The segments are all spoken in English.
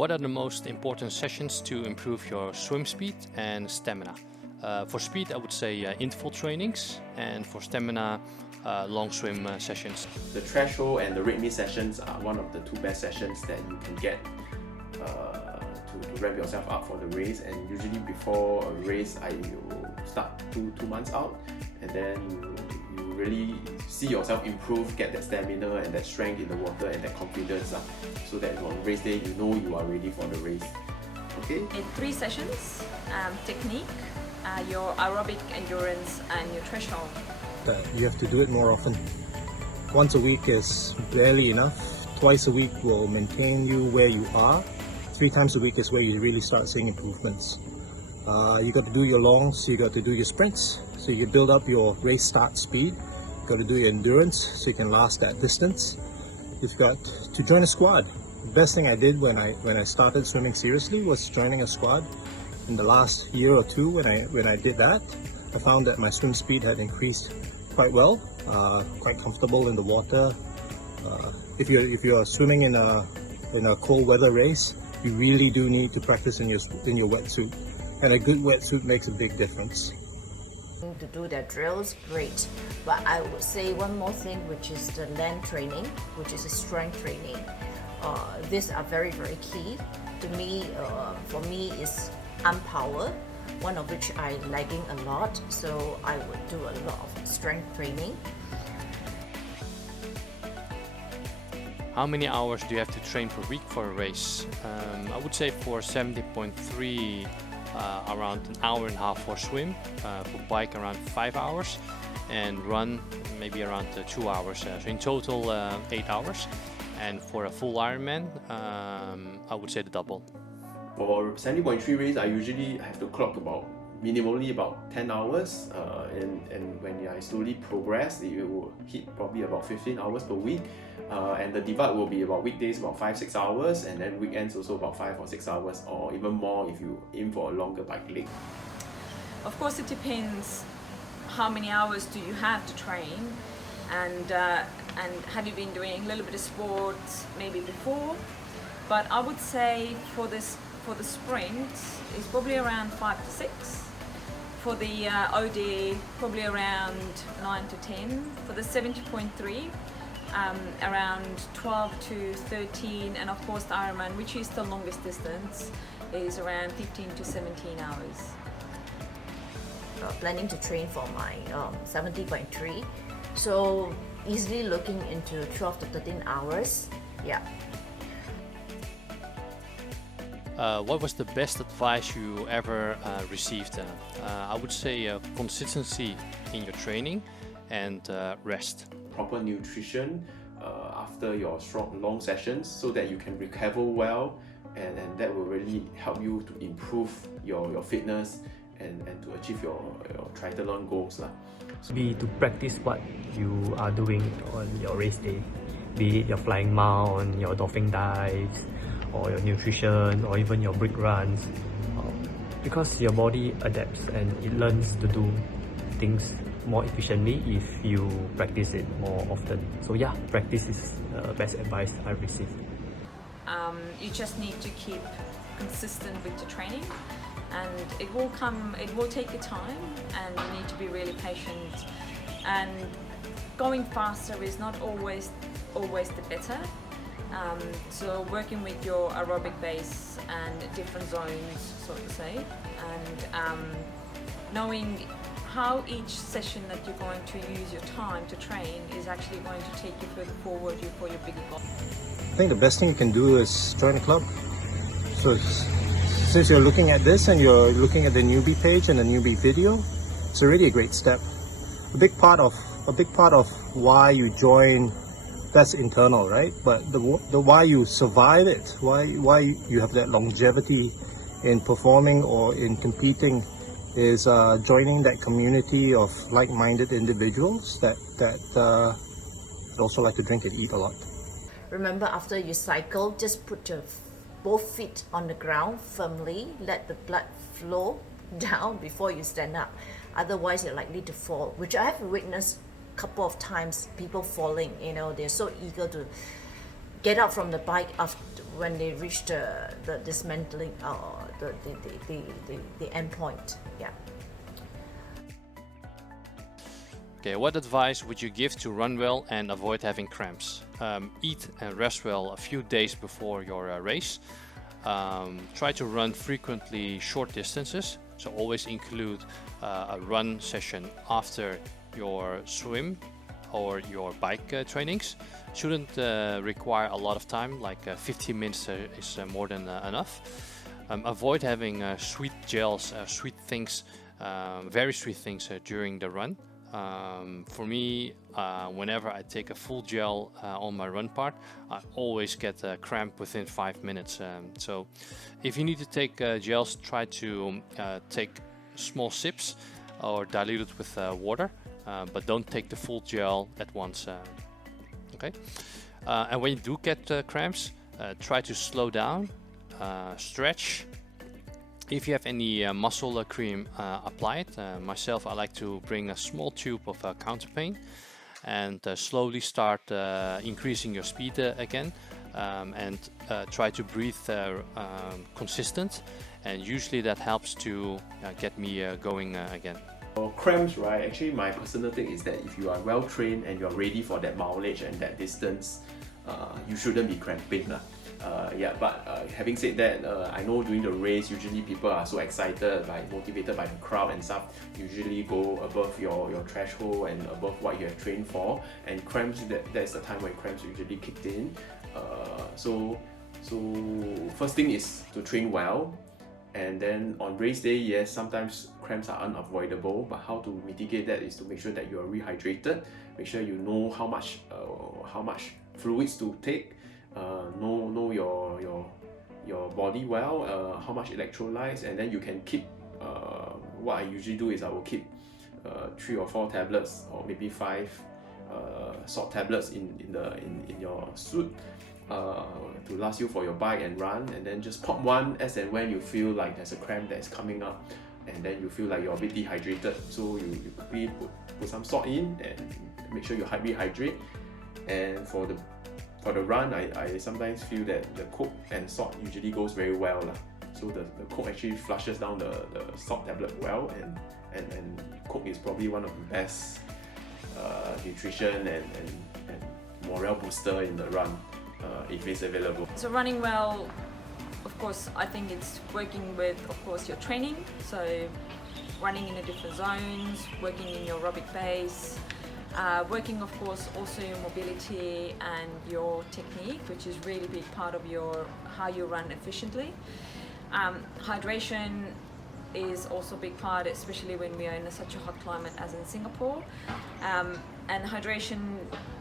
What are the most important sessions to improve your swim speed and stamina? For speed, I would say interval trainings, and for stamina, long swim sessions. The threshold and the rate meet sessions are one of the two best sessions that you can get to ramp yourself up for the race. And usually before a race, I will start two months out, and then you really see yourself improve, get that stamina and that strength in the water and that confidence, so that on race day you know you are ready for the race. Okay? In 3 sessions, technique, your aerobic endurance and your threshold. You have to do it more often. Once a week is barely enough. Twice a week will maintain you where you are. 3 times a week is where you really start seeing improvements. You got to do your longs, you got to do your sprints, so you build up your race start speed. You got to do your endurance so you can last that distance. You've got to join a squad. The best thing I did when I started swimming seriously was joining a squad. In the last year or two, when I did that, I found that my swim speed had increased quite well, quite comfortable in the water. If you're swimming in a cold weather race, you really do need to practice in your wetsuit, and a good wetsuit makes a big difference. To do their drills, great, but I would say one more thing, which is the land training, which is a strength training. These are very, very key to me. For me, is arm power, one of which I lagging a lot, so I would do a lot of strength training. How many hours do you have to train per week for a race? I would say for 70.3, around an hour and a half for swim, for bike around 5 hours, and run maybe around 2 hours. So in total 8 hours. And for a full Ironman, I would say the double. For 70.3 race, I usually have to clock minimally about 10 hours, and when I slowly progress, it will hit probably about 15 hours per week, and the divide will be about weekdays about 5-6 hours, and then weekends also about 5 or 6 hours, or even more if you aim for a longer bike leg. Of course, it depends how many hours do you have to train, and have you been doing a little bit of sports maybe before. But I would say for the sprint, it's probably around 5 to 6. For the OD, probably around 9 to 10. For the 70.3, around 12 to 13. And of course the Ironman, which is the longest distance, is around 15 to 17 hours. Planning to train for my 70.3, so easily looking into 12 to 13 hours. Yeah. What was the best advice you ever received? I would say consistency in your training and rest. Proper nutrition after your long sessions, so that you can recover well, and that will really help you to improve your fitness and to achieve your triathlon goals. Be to practice what you are doing on your race day, be it your flying mount, your dolphin dives, or your nutrition, or even your brick runs, because your body adapts and it learns to do things more efficiently if you practice it more often. So yeah, practice is the best advice I've received. You just need to keep consistent with the training, and it will take you time, and you need to be really patient, and going faster is not always the better. So working with your aerobic base and different zones, so to say, and knowing how each session that you're going to use your time to train is actually going to take you further forward for your bigger goal. I think the best thing you can do is join a club. So since you're looking at this and you're looking at the newbie page and the newbie video, it's already a great step. A big part of why you join, that's internal, right? But the why you survive it, why you have that longevity in performing or in competing, is joining that community of like-minded individuals that also like to drink and eat a lot. Remember, after you cycle, just put your both feet on the ground firmly, let the blood flow down before you stand up. Otherwise, you're likely to fall, which I have witnessed a couple of times, people falling. They're so eager to get out from the bike after when they reach the dismantling the end point. Yeah. Okay, what advice would you give to run well and avoid having cramps? Eat and rest well a few days before your race. Try to run frequently short distances, so always include a run session after your swim or your bike trainings. Shouldn't require a lot of time, like 15 minutes is more than enough. Avoid having sweet gels, sweet things, very sweet things during the run. For me, whenever I take a full gel on my run part, I always get a cramp within 5 minutes. So if you need to take gels, try to take small sips or dilute it with water, but don't take the full gel at once. Okay. And when you do get cramps, try to slow down, stretch. If you have any muscle cream, apply it. Myself, I like to bring a small tube of counterpain and slowly start increasing your speed again, and try to breathe consistent, and usually that helps to get me going again. For cramps, right, actually my personal thing is that if you are well trained and you're ready for that mileage and that distance, you shouldn't be cramping. But having said that, I know during the race, usually people are so excited, motivated by the crowd and stuff, usually go above your threshold and above what you have trained for, and cramps, that's the time when cramps usually kicked in. So first thing is to train well, and then on race day, yes, sometimes cramps are unavoidable, but how to mitigate that is to make sure that you are rehydrated, make sure you know how much fluids to take, know your body well, how much electrolytes, and then you can keep, what I usually do is I will keep 3 or 4 tablets or maybe 5 salt tablets in your suit to last you for your bike and run, and then just pop one as and when you feel like there's a cramp that is coming up and then you feel like you're a bit dehydrated, so you quickly put some salt in and make sure you rehydrate. And for the run, I sometimes feel that the Coke and salt usually goes very well. So the Coke actually flushes down the salt tablet well, and Coke is probably one of the best nutrition and morale booster in the run if it's available. So running well, of course, I think it's working with, of course, your training. So running in the different zones, working in your aerobic pace, working, of course, also your mobility and your technique, which is really big part of how you run efficiently. Hydration is also a big part, especially when we are in such a hot climate as in Singapore. And hydration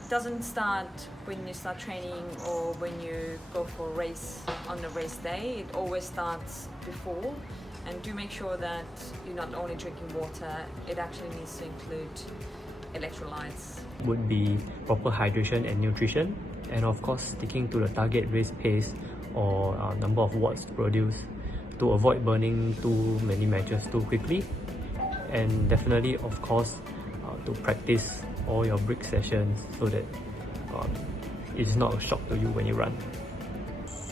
doesn't start when you start training or when you go for a race on the race day. It always starts before, and do make sure that you're not only drinking water, it actually needs to include electrolytes. Would be proper hydration and nutrition, and of course sticking to the target race pace or number of watts produced to avoid burning too many matches too quickly, and definitely, of course, to practice all your brick sessions so that it's not a shock to you when you run.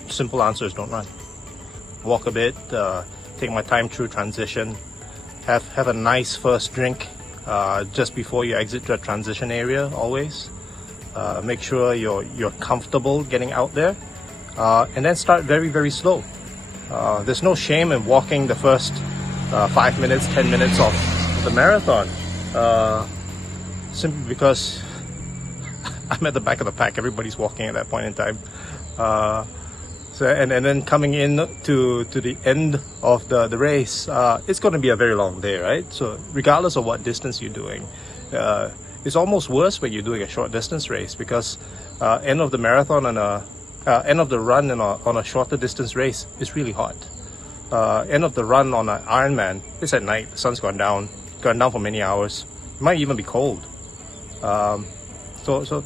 Simple answer is don't run. Walk a bit, take my time through transition, have a nice first drink just before you exit the transition area always. Make sure you're comfortable getting out there, and then start very, very slow. There's no shame in walking the first 5 minutes, 10 minutes of the marathon, simply because I'm at the back of the pack. Everybody's walking at that point in time. And then coming in to the end of the race, it's going to be a very long day, right? So regardless of what distance you're doing, it's almost worse when you're doing a short distance race, because end of the marathon and end of the run on a shorter distance race is really hot. End of the run on an Ironman, it's at night, the sun's gone down for many hours. It might even be cold. So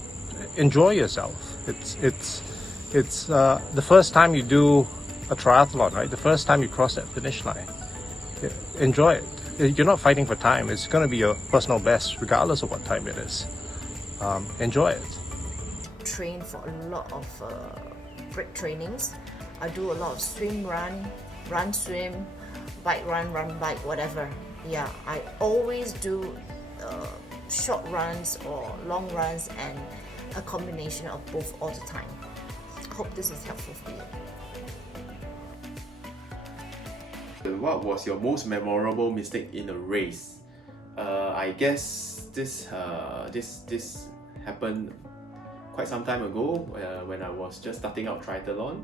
enjoy yourself. It's the first time you do a triathlon, right? The first time you cross that finish line. Enjoy it. You're not fighting for time. It's going to be your personal best regardless of what time it is. Enjoy it. train for a lot of break trainings. I do a lot of swim, run, swim, bike, run, bike, whatever. Yeah, I always do short runs or long runs and a combination of both all the time. Hope this is helpful for you. What was your most memorable mistake in a race? I guess this happened quite some time ago when I was just starting out triathlon.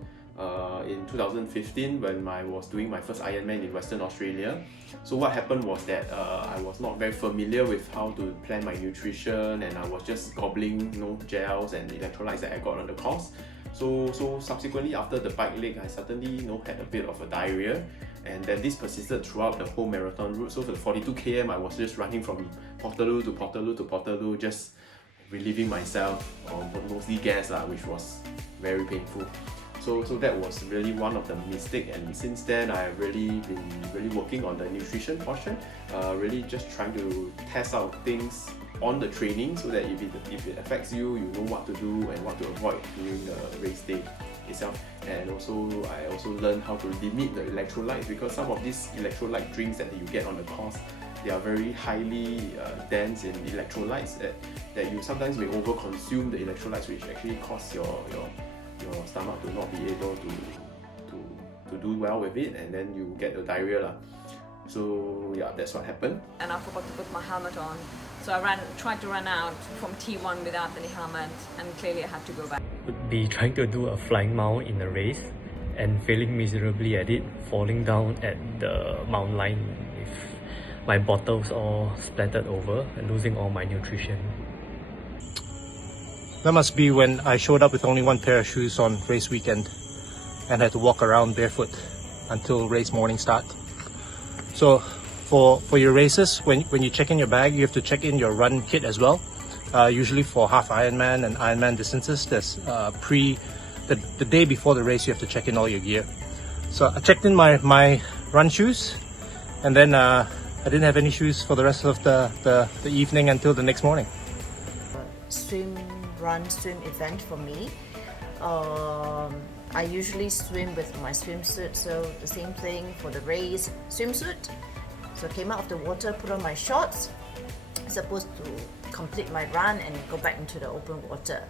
In 2015 when I was doing my first Ironman in Western Australia. So what happened was that I was not very familiar with how to plan my nutrition, and I was just gobbling gels and electrolytes that I got on the course. So subsequently after the bike leg, I suddenly had a bit of a diarrhea, and then this persisted throughout the whole marathon route. So for the 42 km, I was just running from Portaloo to Portaloo to Portaloo, just relieving myself on mostly gas, which was very painful. So that was really one of the mistakes, and since then I've really been working on the nutrition portion, really just trying to test out things on the training so that if it affects you, you know what to do and what to avoid during the race day itself. And also I also learned how to limit the electrolytes, because some of these electrolyte drinks that you get on the course, they are very highly dense in electrolytes that you sometimes may overconsume the electrolytes, which actually cause your stomach to not be able to do well with it, and then you get the diarrhea. So yeah, that's what happened. And I forgot to put my helmet on, so I tried to run out from T1 without any helmet, and clearly I had to go back. Would be trying to do a flying mile in a race and failing miserably at it, falling down at the mountain line with my bottles all splattered over and losing all my nutrition. That must be when I showed up with only one pair of shoes on race weekend and had to walk around barefoot until race morning start. So for your races, when you check in your bag, you have to check in your run kit as well. Usually for half Ironman and Ironman distances, there's the day before the race you have to check in all your gear. So I checked in my run shoes, and then I didn't have any shoes for the rest of the evening until the next morning. Swim event for me. I usually swim with my swimsuit, so the same thing for the race, swimsuit. So came out of the water, put on my shorts, supposed to complete my run and go back into the open water.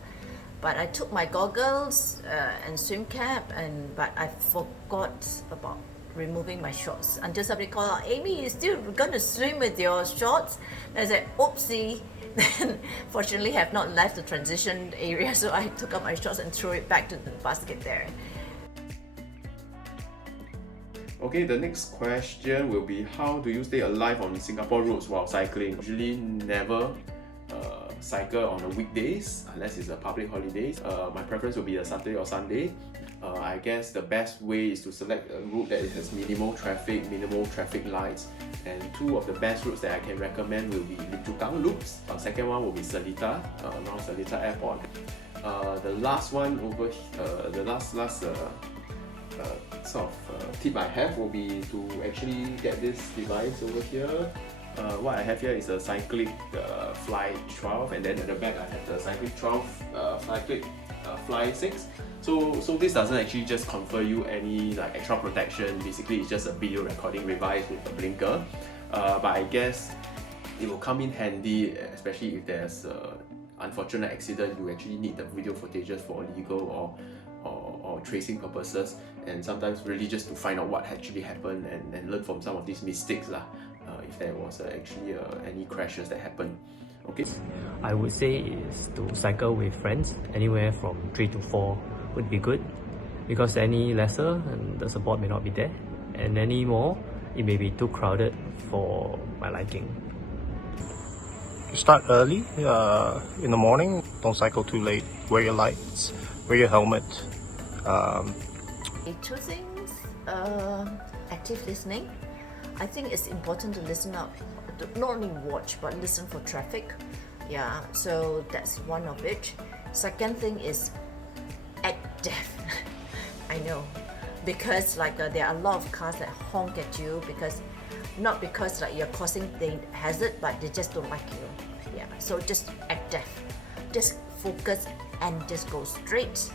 But I took my goggles and swim cap, but I forgot about removing my shorts until somebody called out, "Amy, you still gonna swim with your shorts?" And I said, "Oopsie." Then fortunately have not left the transition area, so I took out my shorts and threw it back to the basket there. Okay, the next question will be, how do you stay alive on Singapore roads while cycling? Usually never cycle on the weekdays unless it's a public holidays. My preference will be a Saturday or Sunday. I guess the best way is to select a route that has minimal traffic lights, and two of the best routes that I can recommend will be Lim Chu Kang loops. Second one will be Seletar, around Seletar Airport. The last one over the last sort of tip I have will be to actually get this device over here. What I have here is a Cyclic Fly 12, and then at the back I have the Cyclic 12 Cyclic Fly 6. So this doesn't actually just confer you any extra protection. Basically, it's just a video recording device with a blinker. But I guess it will come in handy, especially if there's an unfortunate accident. You actually need the video footages for legal or tracing purposes, and sometimes really just to find out what actually happened and learn from some of these mistakes if there was actually any crashes that happened. Okay. I would say is to cycle with friends, anywhere from 3 to 4 would be good, because any lesser and the support may not be there, and any more it may be too crowded for my liking. Start early in the morning, don't cycle too late, wear your lights, wear your helmet. Two things, active listening. I think it's important to listen up, to not only watch but listen for traffic. Yeah, so that's one of it. Second thing is act deaf. I know, because there are a lot of cars that honk at you not because you're causing the hazard, but they just don't like you. Yeah, so just act deaf. Just focus and just go straight.